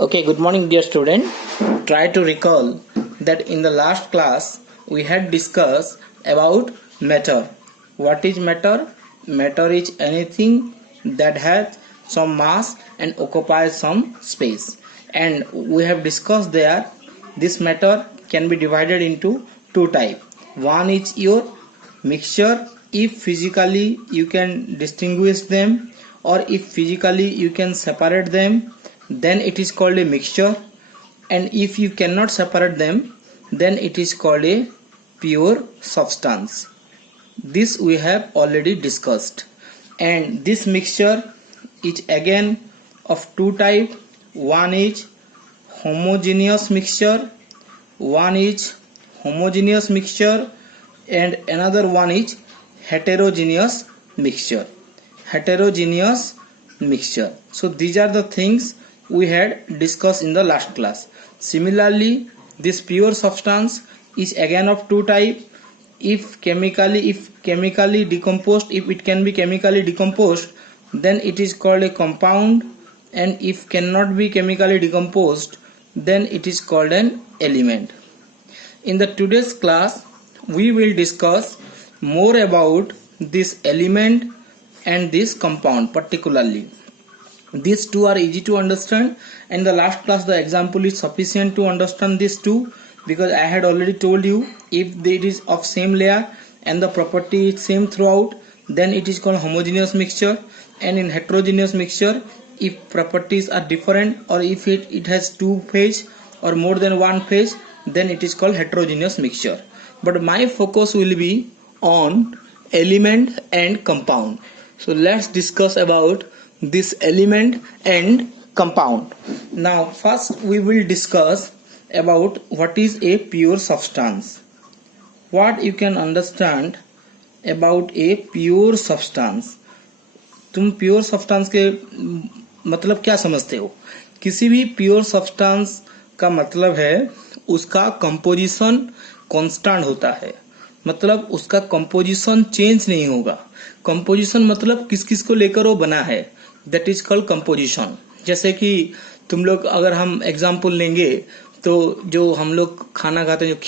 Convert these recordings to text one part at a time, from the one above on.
Okay, good morning, dear student. Try to recall that in the last class we had discussed about matter. What is matter? Matter is anything that has some mass and occupies some space. And we have discussed there this matter can be divided into two types. One is your mixture if physically you can distinguish them, or if physically you can separate them, then it is called a mixture, and if you cannot separate them, then it is called a pure substance. This we have already discussed, and this mixture is again of two types. One is homogeneous mixture, one is homogeneous mixture, and another one is heterogeneous mixture. Heterogeneous mixture. So these are the things we had discussed in the last class. Similarly, this pure substance is again of two types. If chemically decomposed, if it can be chemically decomposed, then it is called a compound, and if cannot be chemically decomposed, then it is called an element. In the today's class, we will discuss more about this element and this compound particularly. These two are easy to understand, and the last class the example is sufficient to understand these two, because I had already told you if it is of same layer and the property is same throughout, then it is called homogeneous mixture, and in heterogeneous mixture, if properties are different or if it has two phase or more than one phase, then it is called heterogeneous mixture. But my focus will be on element and compound. So let's discuss about this element and compound. Now first we will discuss about what is a pure substance. What you can understand about a pure substance. तुम pure substance के मतलब क्या समझते हो? किसी भी pure substance का मतलब है उसका कंपोजिशन कांस्टेंट होता है, मतलब उसका कंपोजिशन चेंज नहीं होगा. कंपोजिशन मतलब किस किस को लेकर वो बना है, दैट इज कॉल्ड कंपोजिशन. जैसे कि तुम लोग अगर हम एग्जांपल लेंगे तो जो हम लोग खाना खाते हैं, जो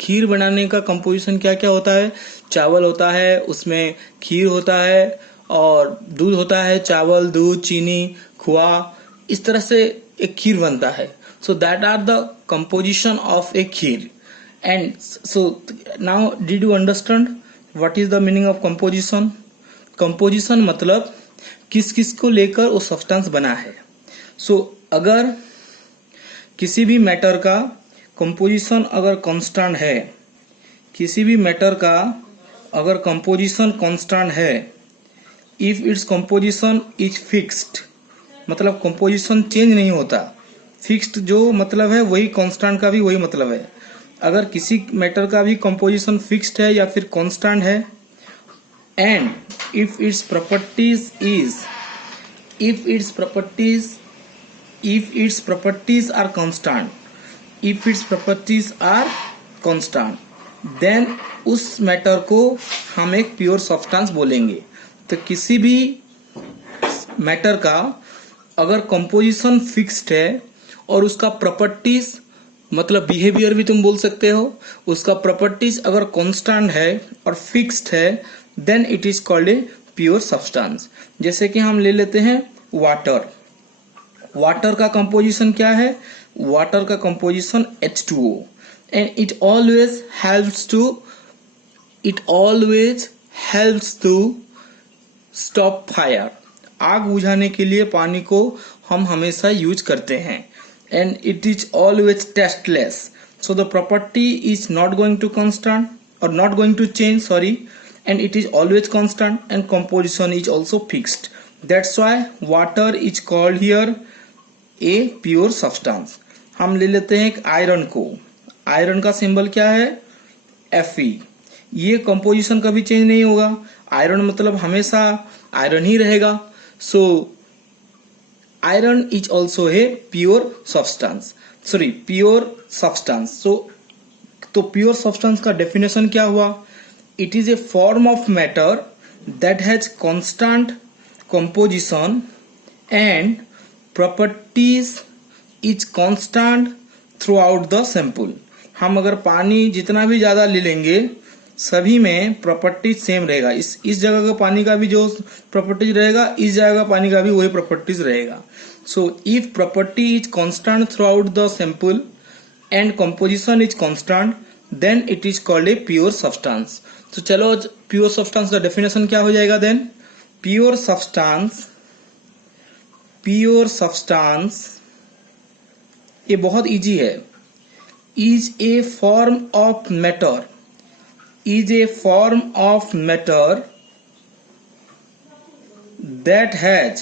खीर बनाने का कंपोजिशन क्या क्या होता है? चावल होता है, उसमें खीर होता है, और दूध होता है, चावल, दूध, चीनी, खोआ, इस तरह से एक खीर बनता है. So that are the composition of a kheer. And so now did you understand what is the meaning of composition? Composition मतलब किस किस को लेकर वो सब्सटेंस बना है. सो अगर किसी भी मैटर का कंपोजिशन अगर कांस्टेंट है, किसी भी मैटर का अगर कंपोजिशन कांस्टेंट है, if its composition is fixed, मतलब कंपोजिशन चेंज नहीं होता. फिक्स्ड जो मतलब है वही कांस्टेंट का भी वही मतलब है. अगर किसी मैटर का भी कंपोजिशन फिक्स्ड है या फिर कांस्टेंट है, and if it's properties are constant, then उस मैटर को हम एक प्योर सब्सटेंस बोलेंगे. तो किसी भी मैटर का अगर कंपोजिशन फिक्स्ड है और उसका प्रॉपर्टीज मतलब बिहेवियर भी तुम बोल सकते हो, उसका प्रॉपर्टीज अगर कांस्टेंट है और फिक्स्ड है, then it is called a pure substance. जैसे कि हम ले लेते हैं वाटर. वाटर का कंपोजिशन क्या है? वाटर का composition H2O, and it always helps to stop fire. आग बुझाने के लिए पानी को हम हमेशा यूज करते हैं. and it is always tasteless, so the property is not going to change, and it is always constant, and composition is also fixed. That's why water is called here a pure substance. हम ले लेते हैं एक iron को. Iron का symbol क्या है? Fe. ये कंपोजिशन कभी चेंज नहीं होगा. आयरन मतलब हमेशा आयरन ही रहेगा. So iron is also a pure substance. तो प्योर सब्सटेंस का डेफिनेशन क्या हुआ? It is A form of matter that has constant composition and properties is constant throughout the sample. हम अगर पानी जितना भी ज्यादा ले लेंगे सभी में प्रॉपर्टीज सेम रहेगा। इस जगह का पानी का भी जो प्रॉपर्टीज रहेगा, इस जगह का पानी का भी वही प्रॉपर्टीज रहेगा। So if property is constant throughout the sample and composition is constant, then it is called a pure substance. तो चलो प्योर सब्सटेंस का डेफिनेशन क्या हो जाएगा देन? प्योर सब्सटेंस ये बहुत इजी है। Is a form of matter, is a form of matter that has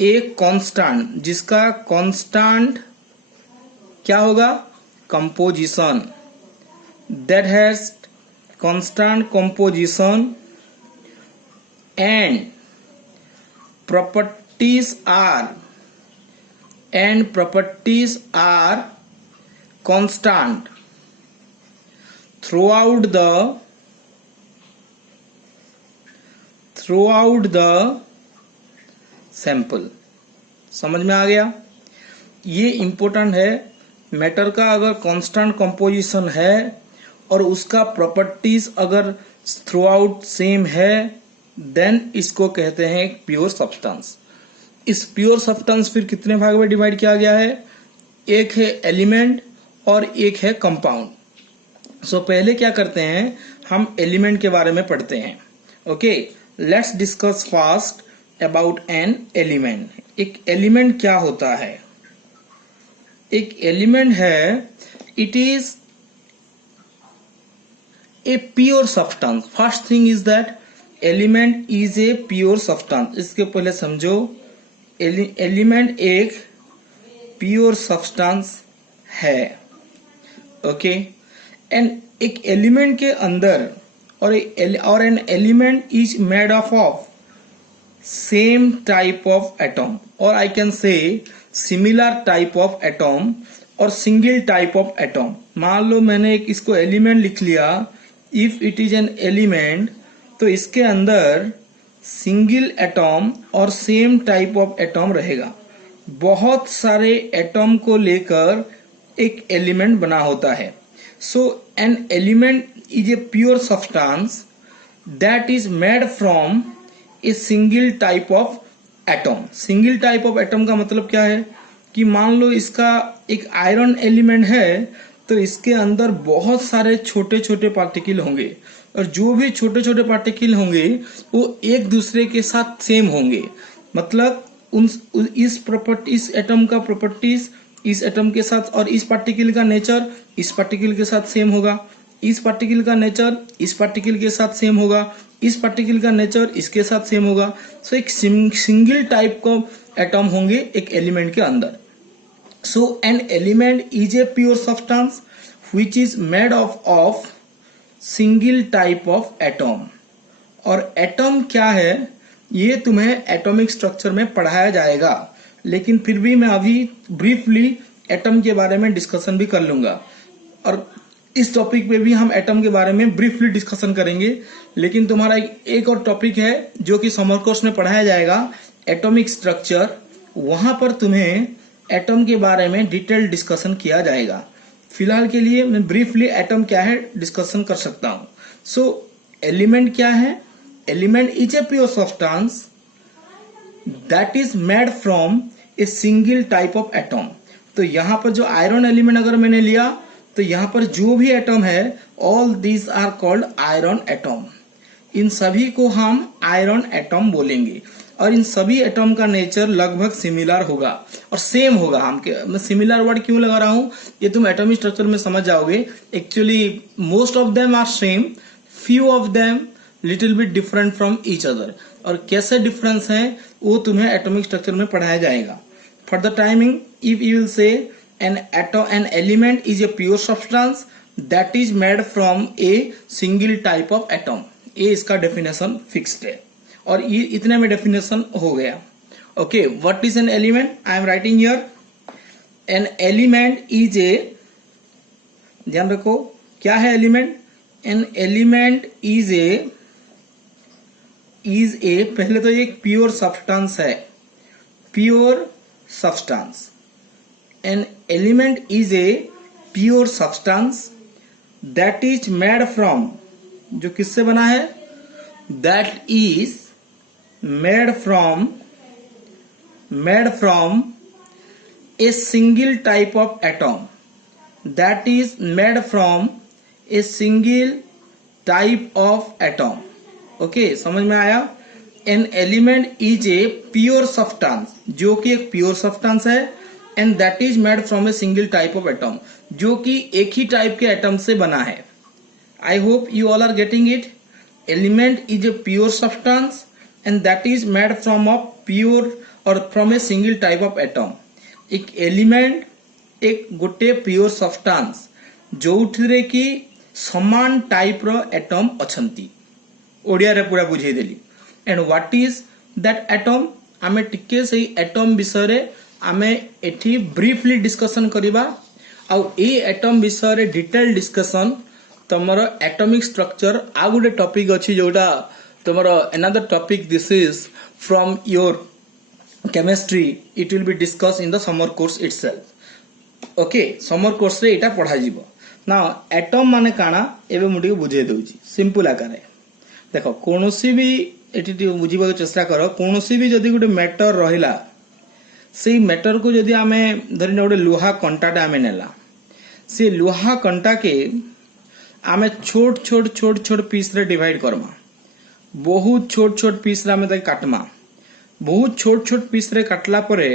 a constant, जिसका constant क्या होगा? composition, that has constant composition and properties are constant throughout the sample. समझ में आ गया? ये इंपॉर्टेंट है। मैटर का अगर कांस्टेंट कंपोजिशन है और उसका प्रॉपर्टीज अगर थ्रू आउट सेम है, देन इसको कहते हैं प्योर सब्सटेंस। इस प्योर सब्सटेंस फिर कितने भाग में डिवाइड किया गया है? एक है एलिमेंट और एक है कंपाउंड। सो पहले क्या करते हैं, हम एलिमेंट के बारे में पढ़ते हैं। Okay, let's discuss first about an element. एक एलिमेंट क्या होता है? एक एलिमेंट है, it is a pure substance. First thing is that element is a pure substance. इसके पहले समझो, एलिमेंट एक प्योर सब्सटेंस है। ओके, एंड एक एलिमेंट के अंदर और an element is made of same type of atom, और I can say similar type of atom और सिंगल टाइप ऑफ एटम। मान लो मैंने एक इसको एलिमेंट लिख लिया, if it is an element, तो इसके अंदर सिंगल एटम और सेम टाइप ऑफ एटम रहेगा। बहुत सारे एटम को लेकर एक एलिमेंट बना होता है। So an element is a pure substance that is made from a single type of atom। single type of atom का मतलब क्या है कि मान लो इसका एक आयरन एलिमेंट है, तो इसके अंदर बहुत सारे छोटे छोटे पार्टिकल होंगे, और जो भी छोटे छोटे पार्टिकल होंगे वो एक दूसरे के साथ सेम होंगे। मतलब इस एटम का प्रॉपर्टीज इस एटम के साथ, और इस पार्टिकल का नेचर इस पार्टिकल के साथ सेम होगा, इस पार्टिकल का नेचर इस पार्टिकल के साथ सेम होगा, इस पार्टिकल का नेचर इसके साथ सेम होगा। सो एक सिंगल टाइप का एटम होंगे एक एलिमेंट के अंदर। So an element is a pure substance which is made of single type of atom. और एटम क्या है ये तुम्हें एटॉमिक स्ट्रक्चर में पढ़ाया जाएगा, लेकिन फिर भी मैं अभी ब्रीफली एटम के बारे में डिस्कशन भी कर लूंगा, और इस टॉपिक पे भी हम एटम के बारे में ब्रीफली डिस्कशन करेंगे। लेकिन तुम्हारा एक और टॉपिक है जो कि समर कोर्स में पढ़ाया जाएगा, एटॉमिक स्ट्रक्चर। वहां पर तुम्हें एटम के बारे में डिटेल डिस्कशन किया जाएगा। फिलहाल के लिए मैं ब्रीफली एटम क्या है डिस्कशन कर सकता हूं। सो एलिमेंट क्या है? Element is a pure substance that is made from a single type of atom. तो यहां पर जो आयरन एलिमेंट अगर मैंने लिया, तो यहां पर जो भी एटम है, all these are called iron atom. इन सभी को हम आयरन एटम बोलेंगे, और इन सभी एटम का नेचर लगभग सिमिलर होगा और सेम होगा। मैं सिमिलर वर्ड क्यों लगा रहा हूं, ये तुम एटॉमिक स्ट्रक्चर में समझ जाओगे। Actually most of them are same, few of them little bit different from each other. और कैसे डिफरेंस है वो तुम्हें एटॉमिक स्ट्रक्चर में पढ़ाया जाएगा। For the timing, if you will say an element is a pure substance that is made from a single type of atom। ये इसका डेफिनेशन फिक्स्ड है, और ये इतने में डेफिनेशन हो गया। Okay, what is an element? I am writing here, N element is ए, ध्यान रखो क्या है एलिमेंट? एन एलिमेंट इज ए, पहले तो एक प्योर सब्सटेंस है, pure substance. An element is a pure substance that is made from, जो किससे बना है, that is made from a single type of atom, that is made from a single type of atom. Okay, समझ में आया? N element is a pure substance, जो कि एक प्योर सब्सटेंस है, and that is made from a single type of atom, जो कि एक ही टाइप के एटम से बना है. I hope you all are getting it. Element is a pure substance and that is made from a pure or from a single type of atom. एक element एक गोटे प्योर सब्सटेंस जोठिरे कि समान टाइप रो एटम अछंती. ओडिया रे पूरा बुझे देली. And what is that atom? आमे टिके सही एटम विषय रे आमे एठी ब्रीफली डिस्कशन करिबा. आउ ए एटम विषय रे डिटेल डिस्कशन तमर एटॉमिक स्ट्रक्चर आ गुटे टॉपिक अछि, जोटा तमर another topic. This is from your chemistry. It will be discuss in the summer course itself. Okay, summer course रे एटा पढ़ा जिवो. ना एटम माने काना एबे मुडी बुझे दउची सिंपल आकारे. देखो, कोनोसी भी एटी बुझीबा चेष्टा करो. कोनोसी भी जदी गुटे मैटर रहिला, सेई मैटर को जदी आमे धरि ने गुटे लोहा कंटाटा आमे नेला, से लोहा कंटा के आमे छोट छोट छोट छोट पीस रे डिवाइड करमा. बहुत छोट छोट पीस रे आमे ताके काटमा. बहुत छोट छोट पीस रे काटला परे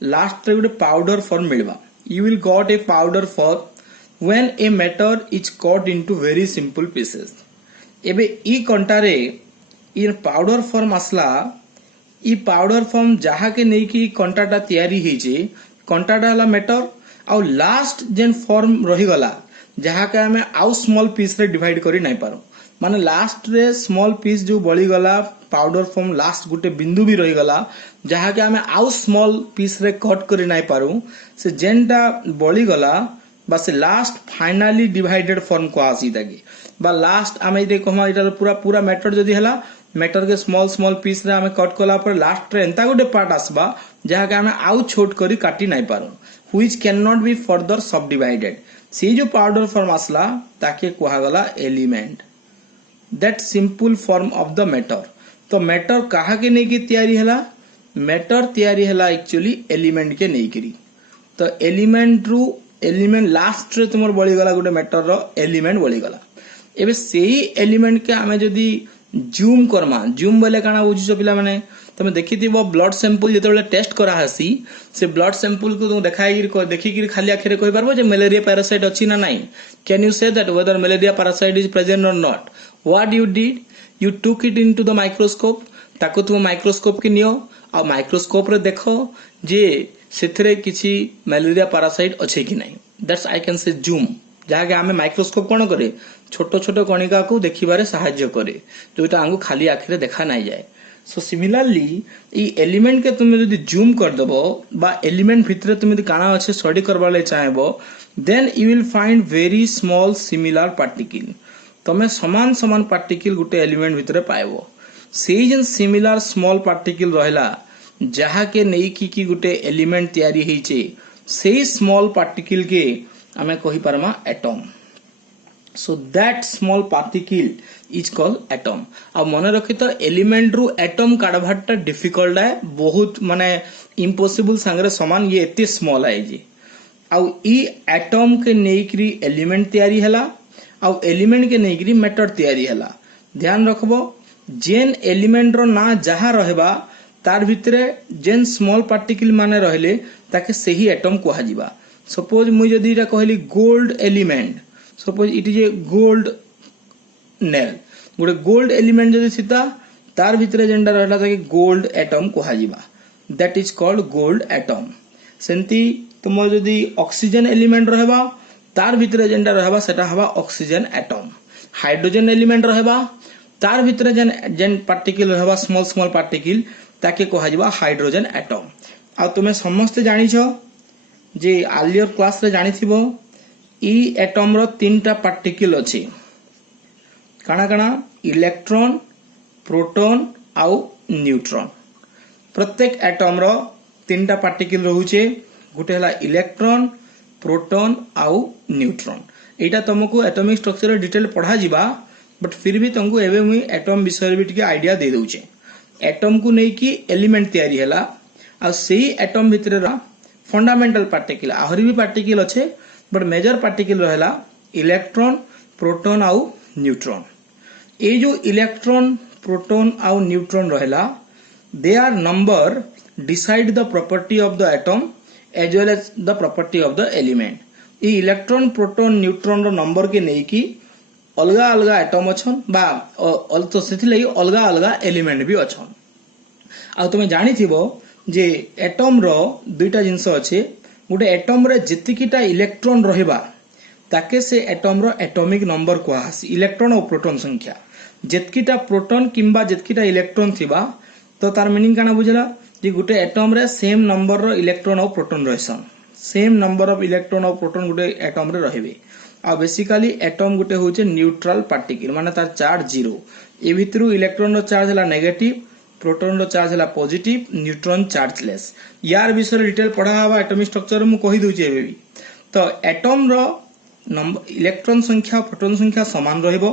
लास्ट रे गुटे पाउडर फॉर्म मिलबा. You will got a powder form when a matter is cut into very simple pieces. एबे ई कंटारे ई पाउडर फॉर्म आसला. ई पाउडर फॉर्म जहा के नहीं कि कंटाटा तैयारी होइचे, कंटाटा हला मैटर. आउ लास्ट जेन फॉर्म रही गला, जहा के हमें आउ स्मॉल पीस रे डिवाइड करी नहीं पारो. माने लास्ट रे स्मॉल पीस जो बळी गला, पाउडर फॉर्म लास्ट गुटे बिंदु भी रही गला, जहा के हमें आउ स्मॉल पीस रे कट करी नहीं पारू. से जेनटा बळी गला बा से लास्ट फाइनली डिवाइडेड फॉर्म को आसी ताके बा लास्ट आमे जे कहमा इटा पूरा पूरा मैटर जदी हला, मैटर के स्मॉल स्मॉल पीस रे हमें कट कला पर लास्ट रे एंता गुटे पार्ट आसबा जहा के हमें आउ छोट करी काटी नहीं Paru, which can not be further सब डिवाइडेड. से जो पाउडर फॉर्म आसला ताके कहा गला element. That simple form of the matter. तो मैटर कहा के नहीं कि तैयारी हला? मैटर तैयारी हला एक्चुअली एलिमेंट के नहीं करी. तो एलिमेंट रु एलिमेंट लास्ट रे तुमर बळी गला गुटे मैटर रो एलिमेंट बळी गला. एबे सेही एलिमेंट के आमे जदी जूम करमा, जूम बोले काना बुझियो पिला माने, तमे देखिथिबो ब्लड सैंपल जेतेबेले टेस्ट करा हसी, से ब्लड सैंपल को तुम देखाई देखि कि खाली आखिरे कहि परबो जे मलेरिया पैरासाइट अछि ना नहीं. Can you say that whether malaria parasite is present or not? What you did, you took it into the microscope. ताको तुम माइक्रोस्कोप के नियो आ माइक्रोस्कोप रे देखो जे सेथरे किछि मलेरिया पैरासाइट अछि कि नहीं. दैट्स आई कैन से जूम. जहा के हमें माइक्रोस्कोप कोन करे, छोटो छोटो कणिका को देखिबारे सहाय्य करे, जोटा आंगु खाली आखिरे देखा नहीं जाए. सो सिमिलरली ई एलिमेंट के तुम जदी जूम कर दबो बा एलिमेंट भितरे तुम जदी काना अछि स्टडी करबा ले चाहेबो, then you will find very small similar particle. तमे समान समान पार्टिकल गुटे एलिमेंट भितरे पाएबो. सेही जन सिमिलर स्मॉल पार्टिकल रहला जहा के नहीं कि गुटे एलिमेंट तैयारी होइचे, सेही स्मॉल पार्टिकल के हमें कहि परमा atom. So that small particle is called atom. अब मन रखि तो एलिमेंट रु एटम काढबाटा डिफिकल्ट है, बहुत माने इम्पॉसिबल संगे समान. ये एते स्मॉल है जे आउ ई एटम के नेकरी एलिमेंट तैयारी हला, आउ एलिमेंट के नेकरी मैटर तैयारी हला. ध्यान रखबो, जेन एलिमेंट रो ना जहा रहबा तार भितरे जेन स्मॉल पार्टिकल माने रहले ताके सही एटम कहा जिबा. सपोज मुई जदी इटा कहली gold element, suppose it is A gold nail, गोटे गोल्ड एलिमेंट जदी सीता तार भितरे जेंडा रहला ताके गोल्ड एटम कहा जिबा. That is called gold atom. सेंती तुम जदी ऑक्सीजन एलिमेंट रहबा तार भितरे जेंडा रहबा सेटा हवा ऑक्सीजन एटम. हाइड्रोजन एलिमेंट रहबा तार भितरे जेन जेन पार्टिकल रहबा स्मॉल स्मॉल पार्टिकल ताके कहा जिबा हाइड्रोजन एटम. आ तुमे समस्त जानि छो जे आलियर क्लास रे जानि थिबो ई एटम रो तीनटा पार्टिकल अछि. काना काना? इलेक्ट्रॉन, प्रोटॉन आउ न्यूट्रॉन. प्रत्येक एटम रो तीनटा पार्टिकल रोचे गोटे हला इलेक्ट्रॉन प्रोटॉन आउ न्यूट्रॉन एटा तुमको एटॉमिक स्ट्रक्चर डिटेल पढ़ा जिबा बट फिर भी तुमको एबे मुई एटॉम विषय भी टिके आइडिया दे दउचे एटॉम को नै कि एलिमेंट तैयारी हला आ सेही एटॉम भितर फंडामेंटल पार्टिकल आहरी भी पार्टिकल अच्छे बट मेजर पार्टिकल रहला इलेक्ट्रॉन प्रोटॉन आउ न्यूट्रॉन ए जो इलेक्ट्रॉन प्रोटॉन आउ न्यूट्रॉन रहला they are number decide the property of the atom as well as the property of the element ई इलेक्ट्रॉन प्रोटॉन न्यूट्रॉन रो नंबर के नै कि अलगा अलगा एटॉम अछन बा तो सेथि लई अलगा अलगा एलिमेंट भी अछन आ तुमे जानि थिबो जे एटॉम रो दुईटा जिंस अच्छे गोटे एटॉम रे जेतिकीटा इलेक्ट्रॉन रहिबा ताके से एटॉम रो एटॉमिक नंबर कुहासी इलेक्ट्रॉन और प्रोटॉन संख्या जेतकीटा प्रोटॉन किंबा जेतकीटा इलेक्ट्रॉन थिबा तो तार मीनिंग काना बुझला जे गोटे एटॉम रे सेम नंबर रो इलेक्ट्रॉन और प्रोटॉन रहसन सेम नंबर ऑफ इलेक्ट्रॉन और प्रोटॉन गोटे एटॉम रे रहिबे आ बेसिकली एटॉम गोटे होचे न्यूट्रल पार्टिकल माने तार चार्ज जीरो ए भितरु इलेक्ट्रॉन रो चार्ज हला नेगेटिव प्रोटॉन रो चार्ज हला पॉजिटिव न्यूट्रॉन चार्जलेस यार विषय डिटेल पढ़ा हवा एटॉमिक स्ट्रक्चर मु कहि दोचे एबे भी तो एटॉम रो नंबर इलेक्ट्रॉन संख्या प्रोटॉन संख्या समान रहइबो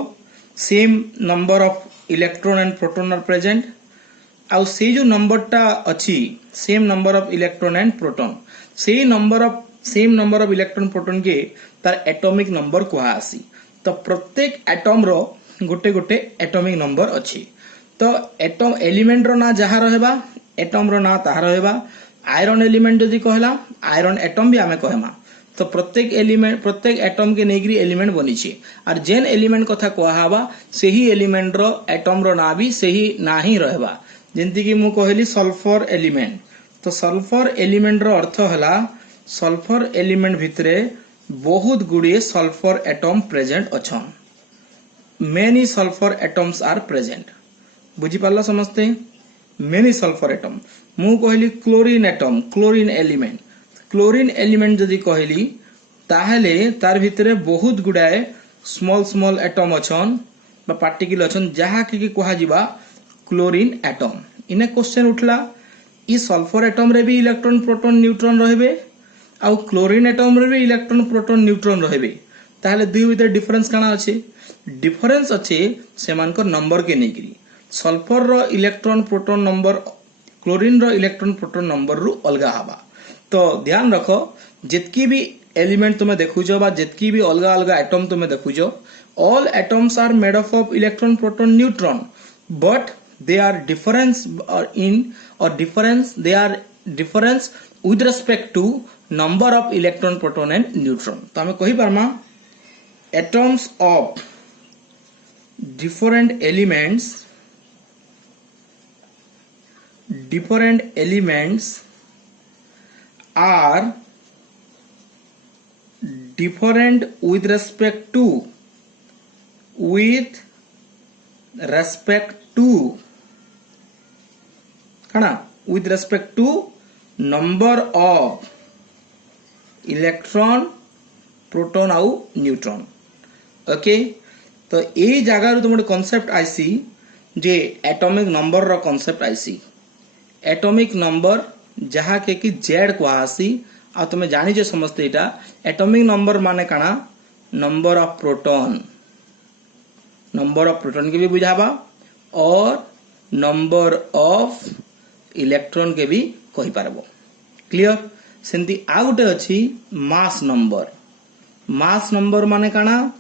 same number of electron and proton are present आ से जो नंबर टा अछि same number of electron and proton same number of electron proton के तार एटॉमिक नंबर कुहा आसी तो प्रत्येक एटॉम रो गोटे गोटे एटॉमिक नंबर अछि तो एटॉम एलिमेंट रो ना जहा रहबा एटॉम रो ना ताहा रहबा आयरन एलिमेंट जदी कहला आयरन एटॉम भी आमे कहमा तो प्रत्येक एलिमेंट प्रत्येक एटॉम के नेगरी एलिमेंट बनी छी और जेन एलिमेंट कथा कहबा सेही एलिमेंट रो एटॉम रो ना भी सेही ना ही रहबा जेंति कि मु कहली सल्फर एलिमेंट तो सल्फर एलिमेंट रो अर्थ हला सल्फर एलिमेंट भितरे बहुत गुड़िए सल्फर एटॉम प्रेजेंट अछन many sulphur atoms are present बुझी पारला समझते मेनी सल्फर एटॉम मु कहली क्लोरीन एटॉम क्लोरीन एलिमेंट जदी कहली ताहले तार भितरे बहुत गुडाए स्मॉल स्मॉल एटॉम अछन बा पार्टिकल अछन जहा कि कहा जिबा क्लोरीन एटॉम इने क्वेश्चन उठला ई सल्फर एटॉम रे भी इलेक्ट्रॉन प्रोटॉन न्यूट्रॉन रहबे आ क्लोरीन एटॉम रे भी इलेक्ट्रॉन प्रोटॉन न्यूट्रॉन रहबे ताहले दुई भितर डिफरेंस काना अछि डिफरेंस अछि सेमानकर नंबर के नेगिरी सल्फर रो इलेक्ट्रॉन प्रोटॉन नंबर क्लोरीन रो इलेक्ट्रॉन प्रोटॉन नंबर रु अलगा हवा तो ध्यान रखो जितकी भी एलिमेंट तुमे देखुजो बा जितकी भी अलगा अलगा एटॉम तुमे देखुजो all atoms are made up of electron proton neutron but they are difference with respect to number of electron proton and neutron तो हमें कही पारमा atoms of different elements are different with respect to with respect to number of electron proton आउ neutron okay तो ए जगह रो तुम concept IC जे atomic number रो concept IC atomic number जहा के कि जेड को आसी आ तुम जानि जे समझते एटा एटॉमिक नंबर माने काना नंबर ऑफ प्रोटॉन के भी बुझाबा और नंबर ऑफ इलेक्ट्रॉन के भी कहि पारबो क्लियर सेंती आ गुटे अछि मास नंबर माने काना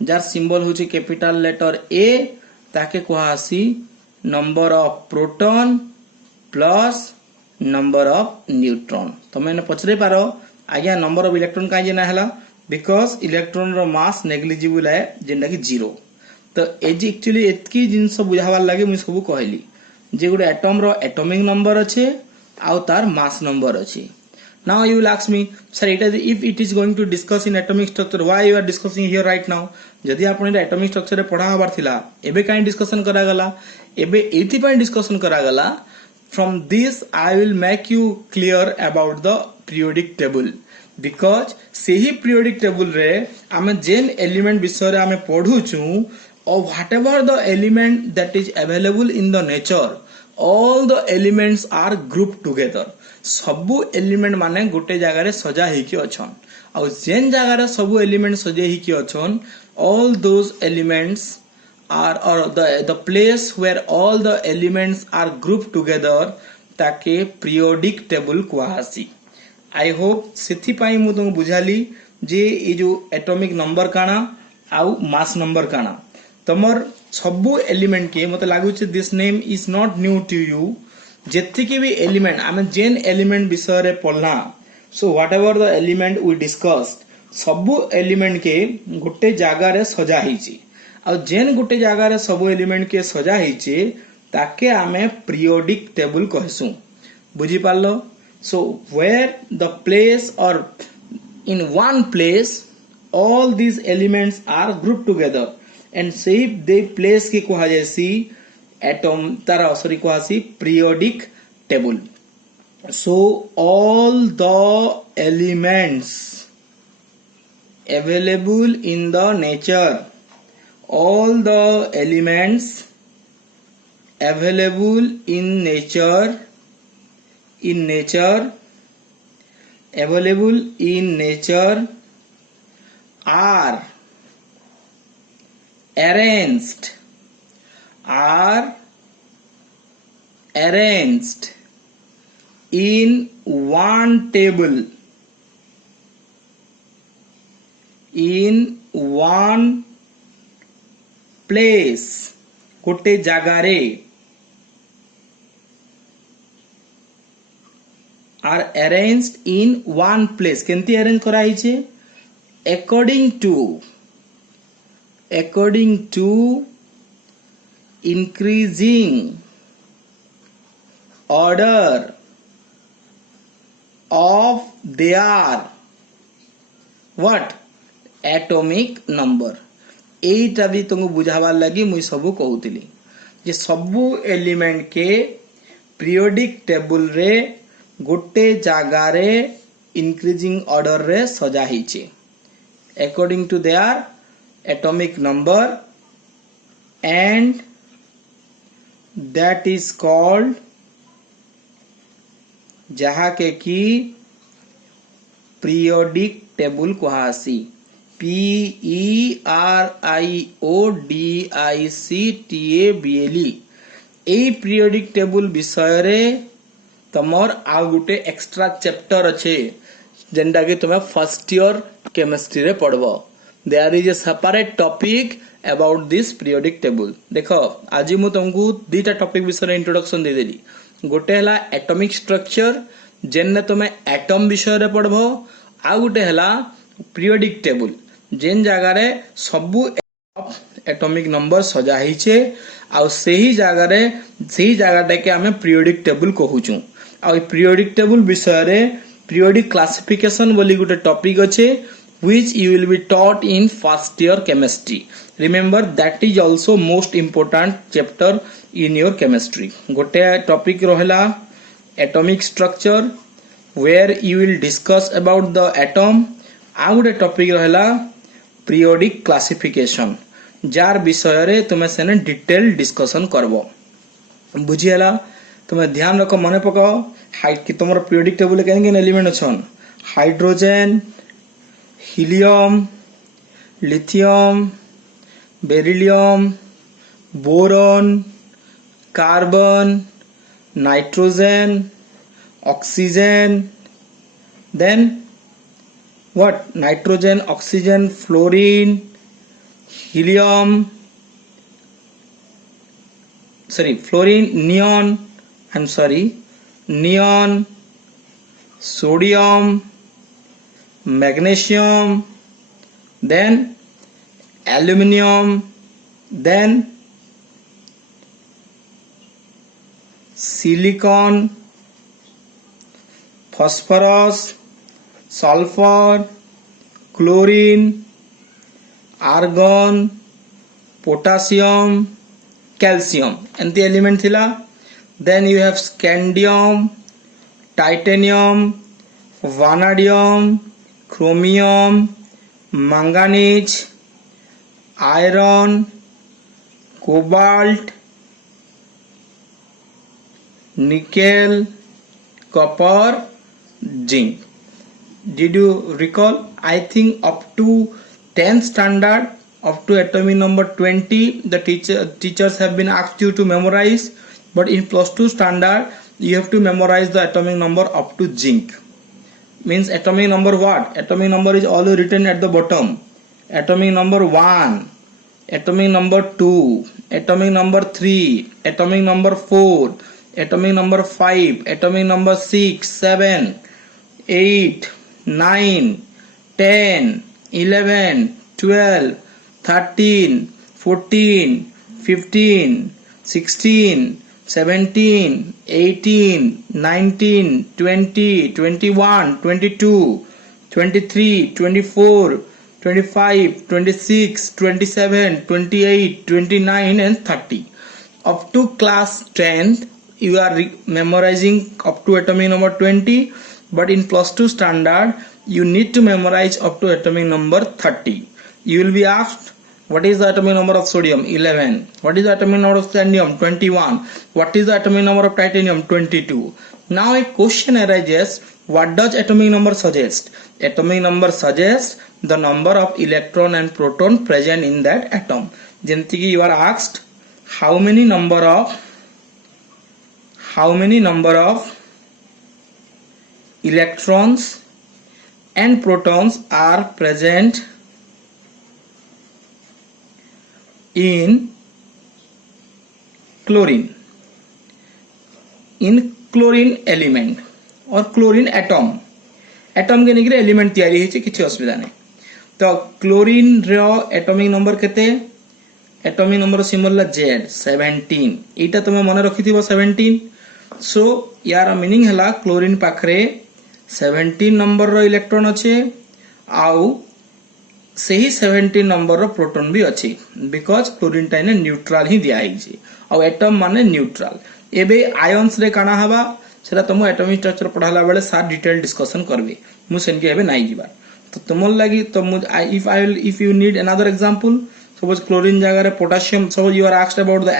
जार सिंबल होची कैपिटल लेटर ए ताके कहा आसी number of proton plus number of neutron तो मैंने पचरे पारो आज्ञा नंबर ऑफ इलेक्ट्रॉन काई जेना हला बिकॉज इलेक्ट्रॉन रो मास नेग्लिजिबल है जेंडा कि जीरो तो एज एक्चुअली एतकी जिंस बुझावार लागे मु सब कहली जे गुटे एटॉम रो एटॉमिक नंबर अच्छे आउ तार मास नंबर अच्छे now you will ask me sir if it is going to discuss in atomic structure why you are discussing here right now जदि आपण एटॉमिक स्ट्रक्चर रे पढ़ा हबार थिला एबे काई डिस्कशन करा गला एबे एथि पय डिस्कशन करा गला from this I will make you clear about the periodic table because सेही पीरियोडिक टेबल रे आमे जेन एलिमेंट विषय रे आमे पढुचू or whatever the element that is available in the nature all the elements are grouped together. सबु element माने गोटे जगह सजा होइकी अछन और जेन जगह सबु एलिमेंट सजा होइकी अछन all those elements are or the place where all the elements are grouped together ताके periodic table कुहासी. आई होप सेथि पाई मु तुम बुझाली जे ये जो एटॉमिक नंबर काना आउ मास नंबर काना तमर सबु एलिमेंट के मते लागु छै this name is not new to you. जेतिकी भी एलिमेंट आमे जेन एलिमेंट विषय रे पढ़ना so whatever the element we discussed सबु एलिमेंट के गोटे जगह रे सजा हिची आ जेन गोटे जगह रे सबु एलिमेंट के सजा हिची ताके आमे पीरियोडिक टेबल कहसु. बुझी पारलो. So where the place or in one place all these elements are grouped together and say they place की कहा जैसी atom तारा sorry कहा सी periodic table. So all the elements available in the nature, all the elements available in nature available in nature are arranged in one table in one place गोटे जगारे are arranged in one place. केंती arrange कराई छे according to increasing order of their what atomic number. एटा भी तुमको बुझावार लगी मुई सबू कहूतिली जे सबू एलिमेंट के पीरियोडिक टेबल रे गोटे जगारे इंक्रीजिंग ऑर्डर रे सजा हिचे according to their atomic number and that is called जहा के की पीरियोडिक टेबल कहासी. PERIODICTABLE ए पीरियोडिक टेबल विषय रे तमर आउ गुटे एक्स्ट्रा चैप्टर अच्छे जेनटा कि तुम्हें फर्स्ट ईयर केमिस्ट्री रे पढ़बो. There is a separate topic about this periodic table. देखो आज मु तुमको दीटा टॉपिक विषय इंट्रोडक्शन दे देली. गोटे हला एटॉमिक स्ट्रक्चर जेन तुम्हें एटम विषय रे पढ़बो आउ गुटे हला पीरियोडिक टेबल जेन जगह रे सबु एटॉमिक नंबर सजा हिचे आउ सही जगह के हमें पीरियोडिक टेबल कहूचू. आ पीरियोडिक टेबल विषय रे पीरियोडिक क्लासिफिकेशन बोली गोटे टॉपिक अच्छे which you will be taught in first year chemistry. Remember that is also most important chapter in your chemistry. गोटे टॉपिक रहला atomic structure where you will discuss about the atom. आ गोटे topic रहला periodic classification jar विषय रे तुमे सेने detail discussion करबो. बुझियला तुम्हें ध्यान रखो मन पकाओ हाइट की तुम पीरियोडिक टेबल के एलिमेंट अच्छन hydrogen helium lithium beryllium boron carbon nitrogen oxygen then what nitrogen oxygen fluorine helium fluorine neon sodium magnesium then aluminium then silicon phosphorus sulfur chlorine argon potassium calcium and the element thila. Then you have scandium titanium vanadium chromium manganese iron cobalt nickel, copper, zinc. Did you recall? I think up to 10th standard, up to atomic number 20, the teachers have been asked you to memorize, but in plus 2 standard you have to memorize the atomic number up to zinc. Means atomic number what? Atomic number is always written at the bottom. Atomic number 1, atomic number 2, atomic number 3, atomic number 4, atomic number 5, atomic number 6, 7, 8, 9, 10, 11, 12, 13, 14, 15, 16, 17, 18, 19, 20, 21, 22, 23, 24, 25, 26, 27, 28, 29 and 30. Up to class 10th you are memorizing up to atomic number 20, but in plus 2 standard you need to memorize up to atomic number 30. You will be asked, what is the atomic number of sodium? 11. What is the atomic number of scandium? 21. What is the atomic number of titanium? 22. Now a question arises, what does atomic number suggest? Atomic number suggests the number of electron and proton present in that atom. Gentiki you are asked, how many number of electrons and protons are present in chlorine element or chlorine atom के निकरे element तैयारी होइছে किछि असुविधा नै तो chlorine रो atomic number केते atomic number symbol ला Z 17 एटा तुमे मन रखिथिबो 17 सो यार मीनिंग हला क्लोरीन पाखरे 17 नंबर रो इलेक्ट्रॉन अछि आउ सही 17 नंबर रो प्रोटॉन भी अछि बिकॉज़ क्लोरीन टाइने न्यूट्रल ही दिया हिछि आ एटम माने न्यूट्रल एबे आयंस रे काना हबा सेटा तुम एटॉमिक स्ट्रक्चर पढ़ाला बेले सार डिटेल डिस्कशन करबे मु सेनके एबे नाइ जिबा तो तुमल लागि तो if you need another example, suppose chlorine जगह रे potassium, suppose you are asked about the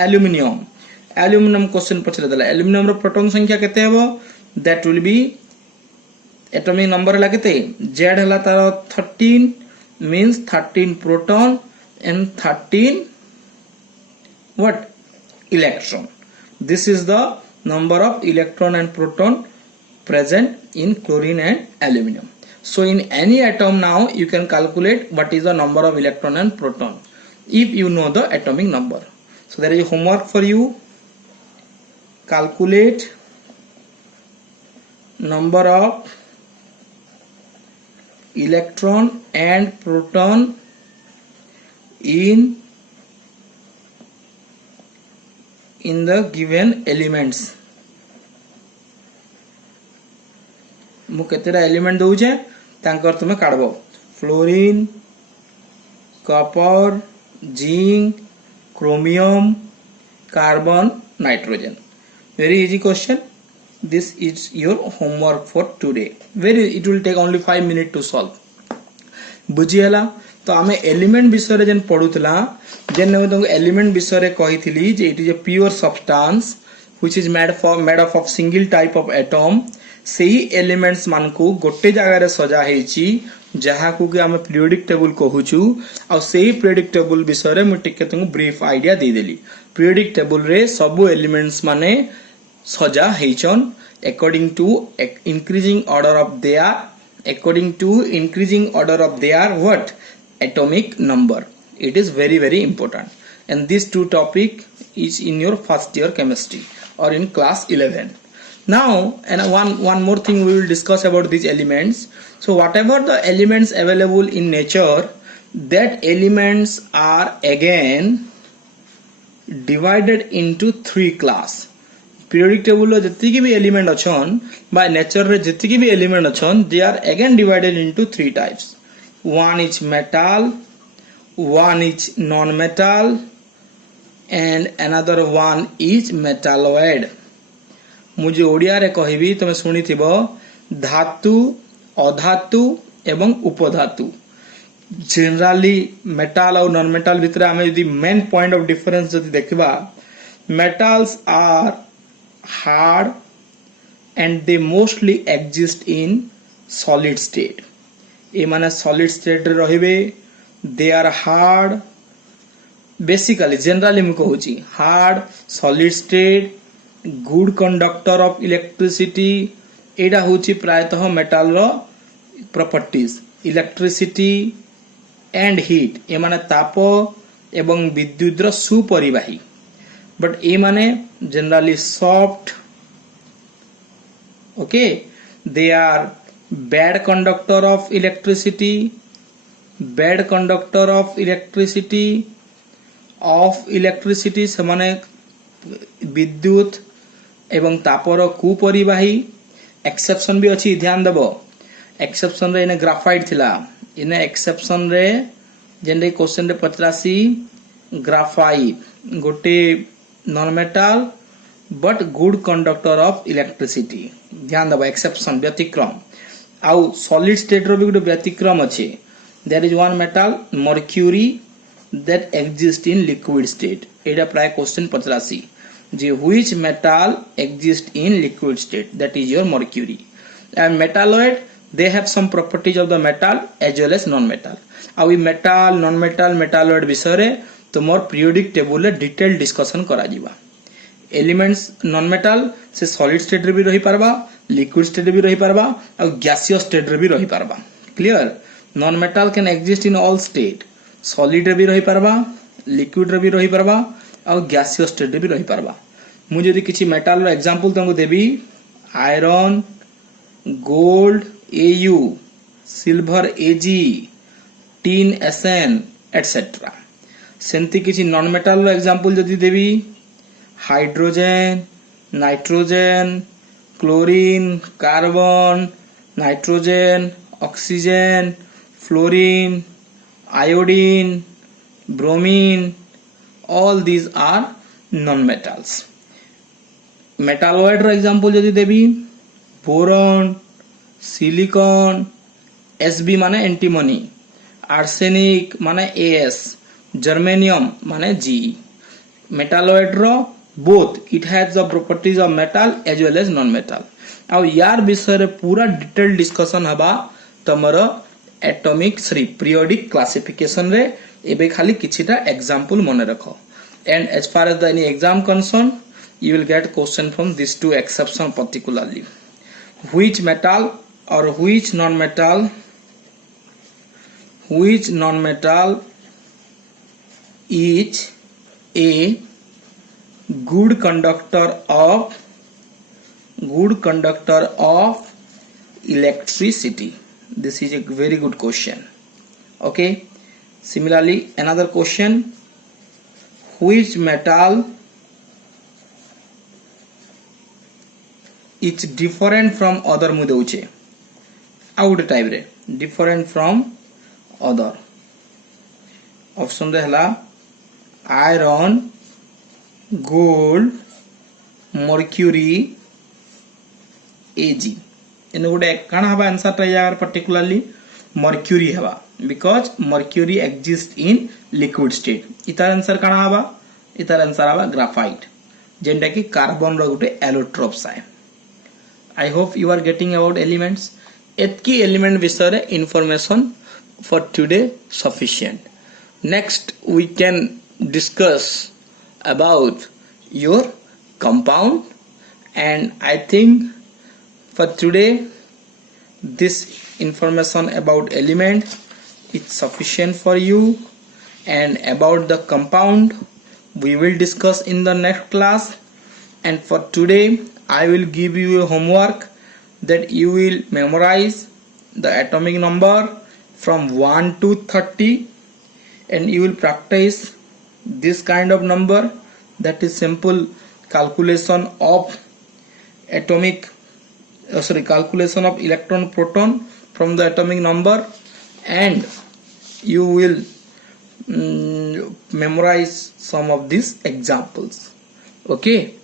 aluminum question पचरे देला aluminum रो प्रोटॉन संख्या केते हेबो that will be atomic number हला केते Z हला तार 13 means 13 proton and 13 what electron. This is the number of electron and proton present in chlorine and aluminum. So in any atom now you can calculate what is the number of electron and proton if you know the atomic number. So there is homework for you. Calculate number of electron and proton in the given elements. मु केतेरा element दउजे तांकर तुमे काढबो fluorine copper zinc chromium carbon nitrogen. Very easy question. This is your homework for today. It will take only 5 minutes to solve. बुझियला तो आमे element विषय रे जन पढुतला जेन ने तुमको एलिमेंट विषय रे कहितली जे it is a pure substance which is made up of single type of atom. सेही एलिमेंट्स मान को गोटे जगह रे सजा हेची जहा को कि आमे पीरियोडिक टेबल कहूछु आ सेही पीरियोडिक टेबल विषय रे मु टिके तुमको ब्रीफ आईडिया दे देली. पीरियोडिक टेबल रे सब एलिमेंट्स माने सजा हेचन according to increasing order of their what atomic number. It is very very important, and these two topic is in your first year chemistry or in class 11. Now and one more thing we will discuss about these elements. So whatever the elements available in nature, that elements are again divided into 3 class. periodic table लो जितनी भी element अछन by nature रे जितनी भी element अछन they are again divided into 3 types. One is metal, one is non-metal, and another one is metalloid. मुझे ओडिया रे कहबी तमे सुनी थिबो धातु अधातु एवं उपधातु. जनरली मेटल और नॉन मेटल भितर आमे यदि मेन पॉइंट ऑफ डिफरेंस जदि देखबा, metals are hard and they mostly exist in solid state. ए माने solid state रे रहिबे. They are hard, basically generally मु कहूची hard, solid state, good conductor of electricity. एडा होची प्रायतः मेटाल रो प्रॉपर्टीज. इलेक्ट्रिसिटी एंड हीट ए माने ताप एवं विद्युत रो सुपरिवाही. बट ए माने generally soft. Okay, they are bad conductor of electricity. Bad conductor of electricity से माने विद्युत एवं तापर कुपरिवाही. एक्सेप्शन भी अच्छी, ध्यान देव. एक्सेप्शन रे इने ग्राफाइट थिला. इने एक्सेप्शन रे जेंडे क्वेश्चन रे पचरासी ग्राफाइट गोटे non metal but good conductor of electricity. ध्यान देव एक्सेप्शन व्यतिक्रम. आउ सॉलिड स्टेट रो भी गोटे व्यतिक्रम अछि. There is one metal mercury that exist in liquid state. एटा प्राय क्वेश्चन पचरासी जे which metal exist in liquid state, that is your mercury. And metalloid, they have some properties of the metal as well as non-metal. अब ये metal, non-metal, metalloid विषय रे तुमर periodic table रे detail discussion करा जीवा. Elements non-metal से solid state रे भी रही पारबा, liquid state रे भी रही पारबा और gaseous state रे भी रही पारबा. Clear? Non-metal can exist in all state. Solid रे भी रही पारबा, liquid रे भी रही पारबा और gaseous state रे भी रही पारबा. मुझे यदि किसी मेटाल रो एग्जांपल तुमको देबी, iron, gold Au, silver Ag, tin Sn etcetera. सेंती किसी नॉन मेटाल रो एग्जांपल यदि देबी, hydrogen, nitrogen, chlorine, carbon, nitrogen, oxygen, fluorine, iodine, bromine, all these are non-metals. Metalloid रो एग्जांपल यदि देबी, बोरॉन, सिलिकॉन, Sb माने एंटीमनी, आर्सेनिक माने As, जर्मेनियम माने Ge. मेटालॉइड रो both it has the properties of metal as well as non-metal. अब यार विषय रे पूरा डिटेल डिस्कशन हबा तमर एटॉमिक पीरियोडिक क्लासिफिकेशन रे. एबे खाली किछिटा एग्जांपल मने रखो. And as far as the any exam concerned, you will get question from these two exception particularly. Which metal or which non-metal is a good conductor of electricity? This is a very good question. Okay. Similarly, another question, which metal is different from other मु दउचे out type रे different from other. Option दे हला iron, gold, mercury, Ag. इन गोटे काना हबा answer टा यार पर्टिकुलरली मर्क्यूरी हबा, because mercury exists in liquid state. इतार आंसर काना हबा, इतार आंसर हबा ग्राफाइट जेंटा कि कार्बन रो गोटे एलोट्रोप्स आए. I hope you are getting about elements. एतकी एलिमेंट विषय रे information for today sufficient. Next we can discuss about your compound, and I think for today this information about element is sufficient for you, and about the compound we will discuss in the next class. And for today I will give you a homework that you will memorize the atomic number from 1 to 30, and you will practice this kind of number, that is simple calculation of calculation of electron proton from the atomic number, and you will memorize some of these examples. Okay,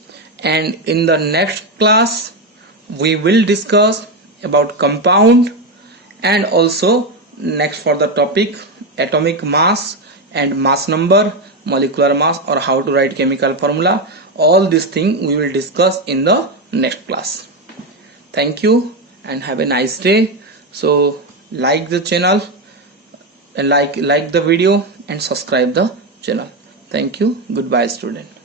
and in the next class we will discuss about compound, and also next for the topic atomic mass and mass number, molecular mass, or how to write chemical formula. all these things we will discuss in the next class. Thank you and have a nice day. So like the channel and like the video and subscribe the channel. Thank you. Goodbye student.